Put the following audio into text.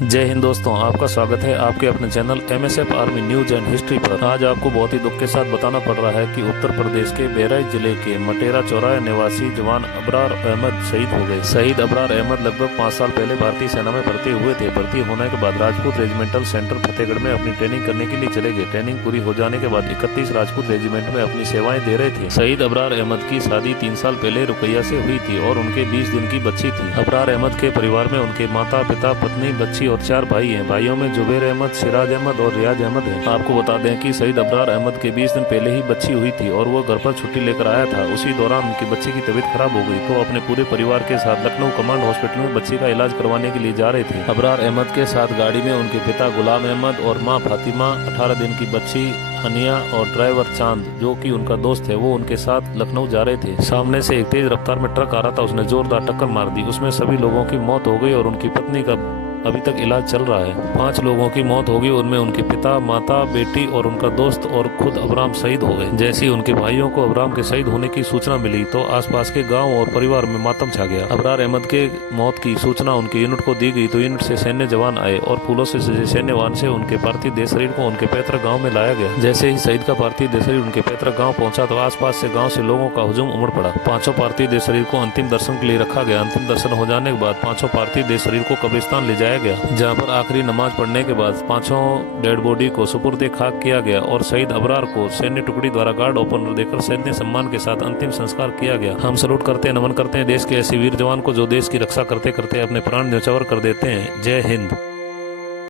जय हिंद दोस्तों, आपका स्वागत है आपके अपने channel MSF army news and history पर। आज आपको बहुत ही दुख के साथ बताना पड़ रहा है कि उत्तर प्रदेश के बहराइच जिले के मटेरा चौराया निवासी जवान अबरार अहमद शहीद हो गए। शहीद अबरार अहमद लगभग 5 साल पहले भारतीय सेना में भर्ती हुए थे। भर्ती होने के बाद राजपूत रेजिमेंटल सेंटर फतेहगढ़ में अपनी ट्रेनिंग करने के लिए चले गए। ट्रेनिंग पूरी हो जाने के बाद 31 राजपूत रेजिमेंट में अपनी सेवाएं दे रहे थे। शहीद अबरार अहमद की शादी 3 साल पहले रुकैया से हुई थी और उनके 20 दिन की बच्ची थी। अबरार अहमद के परिवार में उनके माता पिता, पत्नी, बच्ची और 4 भाई हैं। भाइयों में जुबैर अहमद, सिराज अहमद और रियाज अहमद है। आपको बता दें कि शहीद अबरार अहमद के 20 दिन पहले ही बच्ची हुई थी और वो घर पर छुट्टी लेकर आया था। उसी दौरान उनकी बच्ची की तबीयत खराब हो गई तो अपने पूरे परिवार के साथ लखनऊ कमांड हॉस्पिटल में बच्ची का इलाज करवाने के लिए जा रहे थे। अबरार अहमद के साथ गाड़ी में उनके पिता गुलाम अहमद और माँ फातिमा, 18 दिन की बच्ची हनिया और ड्राइवर चांद जो कि उनका दोस्त है वो उनके साथ लखनऊ जा रहे थे। सामने से एक तेज रफ्तार में ट्रक आ रहा था, उसने जोरदार टक्कर मार दी। उसमें सभी लोगों की मौत हो गई और उनकी पत्नी का अभी तक इलाज चल रहा है। 5 लोगों की मौत हो गई, उनमें उनके पिता, माता, बेटी और उनका दोस्त और खुद अबराम शहीद हो गए। जैसे ही उनके भाइयों को अबराम के शहीद होने की सूचना मिली तो आसपास के गांव और परिवार में मातम छा गया। अबरार अहमद के मौत की सूचना उनके यूनिट को दी गई तो यूनिट से सैन्य जवान आए और फूलों से सजे सैन्य वाहन से उनके पार्थिव देह शरीर को उनके पैतृक गाँव में लाया गया। जैसे ही शहीद का पार्थिव देह शरीर उनके पैतृक गाँव पहुंचा तो आसपास से गाँव से लोगों का हुजूम उमड़ पड़ा। 5 पार्थिव देह शरीर को अंतिम दर्शन के लिए रखा गया। अंतिम दर्शन हो जाने के बाद 5 पार्थिव देह शरीर को कब्रिस्तान ले जाया गया, जहाँ पर आखिरी नमाज पढ़ने के बाद 5 डेड बॉडी को सुपुर्द खाक किया गया और शहीद अबरार को सैन्य टुकड़ी द्वारा गार्ड ओपनर देकर सैन्य सम्मान के साथ अंतिम संस्कार किया गया। हम सलूट करते हैं, नमन करते हैं देश के ऐसे वीर जवान को जो देश की रक्षा करते करते अपने प्राण न्यौछावर कर देते हैं। जय हिंद।